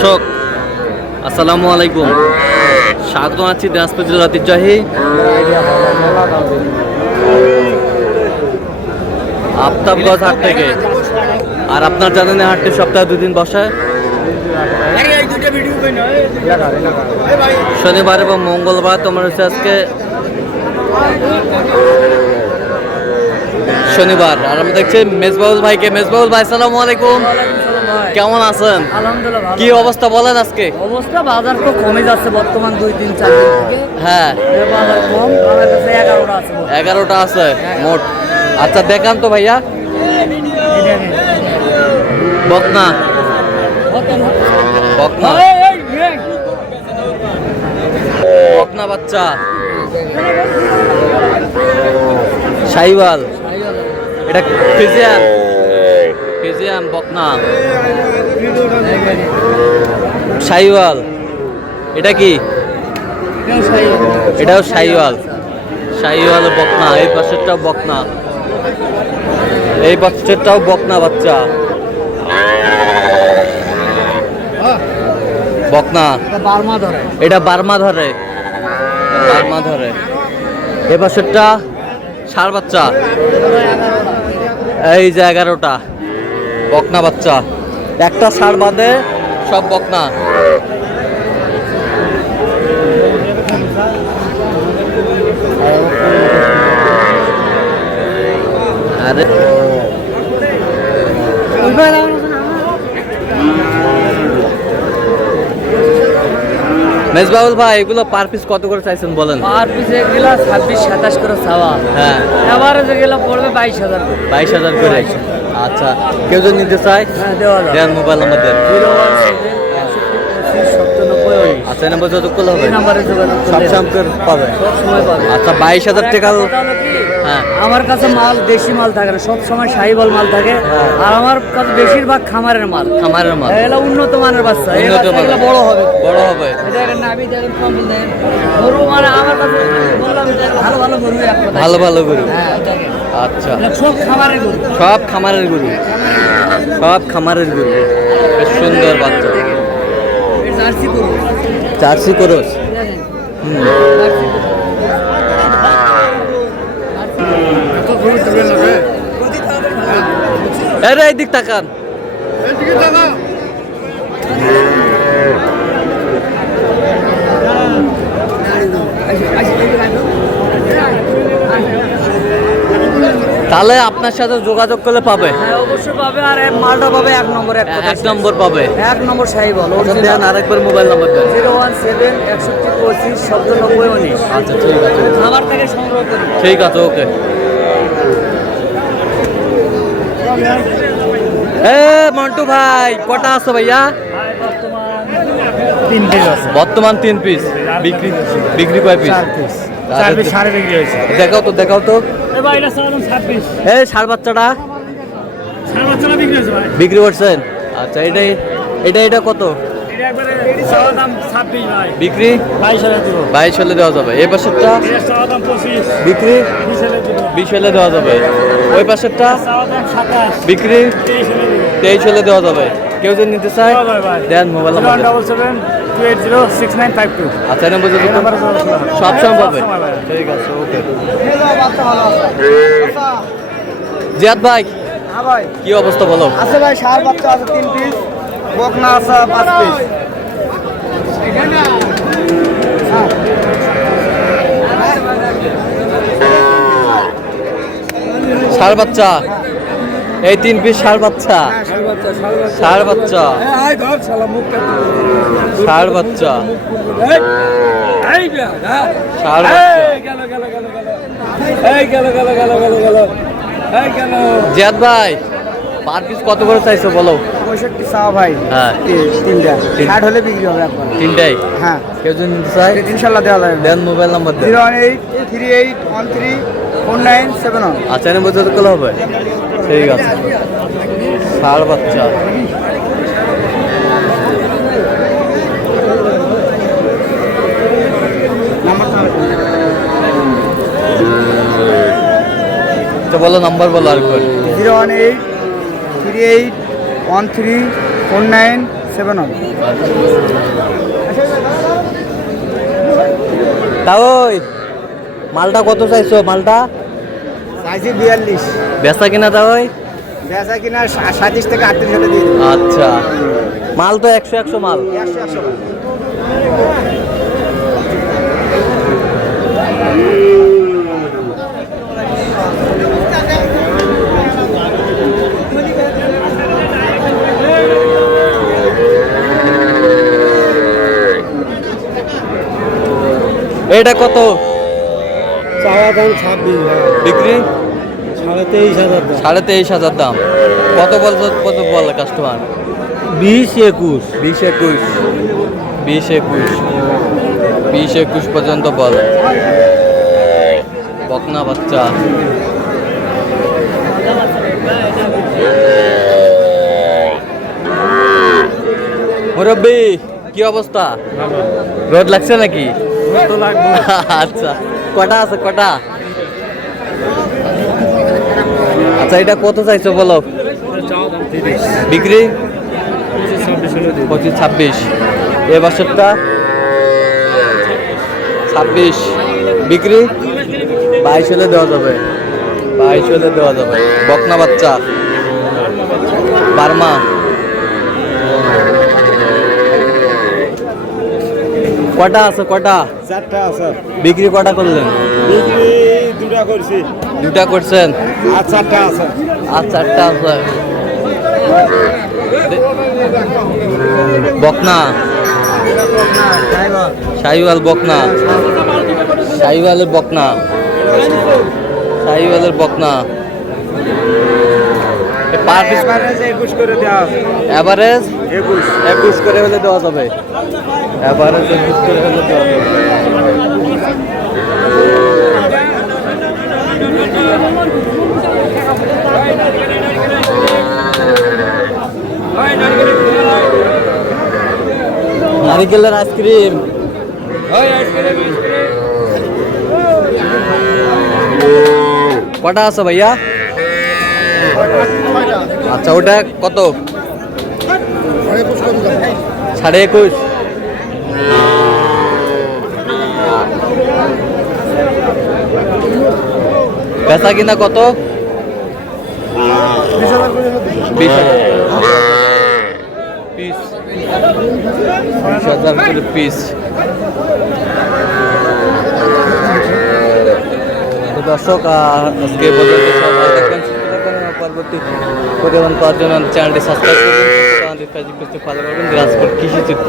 দর্শক আসসালামু আলাইকুম, স্বাগত জানাচ্ছি দিনাজপুর জেলার ঐতিহ্যবাহী আফতাবগঞ্জ হাট থেকে। আর আপনার জানেন হাটটি সপ্তাহে 2 দিন বসে, শনিবার এবং মঙ্গলবার। তোমার হচ্ছে আজকে শনিবার। আর আমরা দেখছি মেজবাউল ভাইকে। মেজবাউল ভাই আসসালামু আলাইকুম, কেমন আছেন? আলহামদুলিল্লাহ। কি অবস্থা বলেন আজকে? অবস্থা বাজার তো কমে যাচ্ছে বর্তমান 2-3-4 দিন থেকে। হ্যাঁ, বাজার কম, আমার কাছে 11টা আছে। 11টা আছে মোট। আচ্ছা দেখান তো ভাইয়া। বকনা বকনা বকনা বাচ্চা, শাহিওয়াল, এটা ফিজিয়ান ফিজিয়ান বকনা, শাহিওয়াল। এটা কি? এটাও শাহিওয়াল, শাহিওয়াল বকনা। এই পাশেরটাও বকনা, এই পাশেরটাও বকনা বাচ্চা, বকনা। এটা বার্মা ধরে, বার্মা ধরে। এই পাশেরটা ষাঁড় বাচ্চা, এই যে 11টা বকনা বাচ্চা। একটা ষাঁড় বাদে সব বকনা। আরে মেজবাউল ভাই, এগুলো পার পিস কত করে চাইছেন বলেন? পার পিসে গেলা 26-27 করে চাওয়া। হ্যাঁ, এবারে গেলা পড়বে 22,000 করে। 22,000 করে। আচ্ছা, কেউ যদি নিতে চায় হ্যাঁ, দেওয়া যাবে। দেন মোবাইল নাম্বার দেন। 017-61-25-97। আচ্ছা, এই নাম্বার যত করলে হবে, এই নাম্বারে যোগাযোগ করলে সবসময় পাবে। সব সময় পাবে। আচ্ছা, 22,000 টাকা। কথা হলো কি, হ্যাঁ, আমার কাছে মাল দেশি মাল থাকে না, সব সময় শাহিওয়াল মাল থাকে। আর আমার কাছে বেশিরভাগ খামারের মাল। খামারের মাল, এগুলো উন্নত মানের বাচ্চা, এই উন্নত মানের। বাচ্চাগুলো বড় হবে, বড় হবে। দেখেন নাভি দেখেন, কম্বল দেখেন। গরু মানে আমার কাছে বললাম যে ভালো ভালো গরু এক কথায়। ভালো ভালো গরু। হ্যাঁ, দেখেন। আচ্ছা, এগুলো সব খামারের গরু। সব খামারের গরু, সব খামারের গরু। বেশ সুন্দর বাচ্চা, এই জার্সি গরু, জার্সি ক্রস। দেখেন। হুম, জার্সি গরু। আরে এই দিক তাকান। তাহলে আপনার সাথে যোগাযোগ করলে পাবে। হ্যাঁ, অবশ্যই পাবে। আর এই মালটা পাবে 1 নম্বর, এক কথা। 1 নম্বর পাবে। 1 নম্বর শাহিওয়াল। দেন আরেকবার মোবাইল নাম্বার দেন। 017-61-25-90-19। আচ্ছা, ঠিক আছে, খাবার থেকে সংগ্রহ করি। ঠিক আছে, ওকে। এ মন্টু ভাই, কটা আছে ভাইয়া? তিন পিস আছে। বর্তমান 3 পিস। বিক্রি বিক্রি কয় পিস? 4 পিস। 4 পিস সাড়ে বিক্রি হয়েছে। দেখাও তো, দেখাও তো। এবার এটা সাধারণ 7 পিস। এই ষাঁড় বাচ্চাটা সাড়ে বাচ্চাটা বিক্রি হয়েছে ভাই। বিক্রি করছেন? আচ্ছা, এটা কত এটা একবারে সাদা দাম 26 ভাই। বিক্রি? 22,000 দিব। 22 হলে দেওয়া যাবে। এই পাশেরটা এটা সাদা দাম 25। বিক্রি 20,000 দিব। 20 হলে দেওয়া যাবে। ওই পাশেরটা সাদা দাম 27। বিক্রি 23,000 দিব। 23 হলে দেওয়া যাবে। কেউ যদি নিতে চায় দেওয়া যাবে ভাই। দেন মোবাইল নাম্বার দেন। 017-280-6952। আচ্ছা, এই নাম্বার যদি এই নাম্বারে যোগাযোগ করুন। সবসময় পাবে। সবসময় ভাই। ঠিক আছে, ওকে। জিয়াদ ভাই, হ্যাঁ ভাই, কি অবস্থা বলো? আছে ভাই, ষাঁড় বাচ্চা আছে 3 পিস, বকনা আছে 5 পিস। ষাঁড় বাচ্চা, এই 3 পিস ষাঁড় বাচ্চা, ষাঁড় বাচ্চা, ষাঁড় বাচ্চা, ষাঁড় বাচ্চা। জিয়াদ ভাই, পার পিস কত করে চাইছো বলো? 65 চাওয়া ভাই। হ্যাঁ, 3টা 60 হলে বিক্রি হবে একবার। 3টাই। হ্যাঁ, কেউ যদি নিতে চায় ইনশাল্লাহ দেওয়া যাবে। দেন মোবাইল নাম্বার দেন। 01838134971। আচ্ছা, এই নাম্বার যদি করলে হবে। ঠিক আছে, ষাঁড় বাচ্চা। তো বলো নাম্বার বলো আরেকবার। 01838134971। 7 হবে। তা ওই মালটা কত চাইছো মালটা? চাইছি 42। বেচা কিনা তা ওই? বেচা কিনা 37 থেকে 38 হলে দিয়ে দেবো। আচ্ছা, মাল তো 100 মাল। 100 এটা কত চাওয়া দাম 26, বিক্রি? 23,500 দাম। 23,500 দাম। কত বলে কাস্টমার? 20-21। 20-21 পর্যন্ত বলে। বকনা বাচ্চা। মুরব্বি কি অবস্থা? রোদ লাগছে নাকি? আচ্ছা, কটা আছে কটা? আচ্ছা, এটা কত চাইছো বলো? বিক্রি 25-26। এ বছরটা 26, বিক্রি 22 হলে দেওয়া যাবে। 22 হলে দেওয়া যাবে। বকনা বাচ্চা বার্মা। কটা আছে কটা? 4টা আছে। বিক্রি কটা করলেন? বিক্রি 2টা করছি। 2টা করছেন? আর 4টা আছে। আর 4টা আছে। বকনা শাহিওয়াল বকনা। শাহিওয়ালের বকনা। শাহিওয়ালের বকনা। পার পিস এভারেজ 21 করে দেওয়া আছে। এভারেজ 21 করে হলে দেওয়া যাবে। এভারেজ 21 করে হলে দেওয়া যাবে। নারিকেলের আইসক্রিম। কটা আছে ভাইয়া? আচ্ছা, ওটা কত? 21.5। বেচা কিনা কত? 20,000 পিস। 20,000 করে পিস। তো দর্শক, আজকে পর্যন্ত সবাই দেখবেন, সুস্থ থাকবেন এবং পরবর্তী প্রতিবেদন পাওয়ার জন্য চ্যানেলটি সাবস্ক্রাইব করবেন, ফেসবুক পেজটি ফলো করবেন। দিনাজপুর কৃষি চিত্র।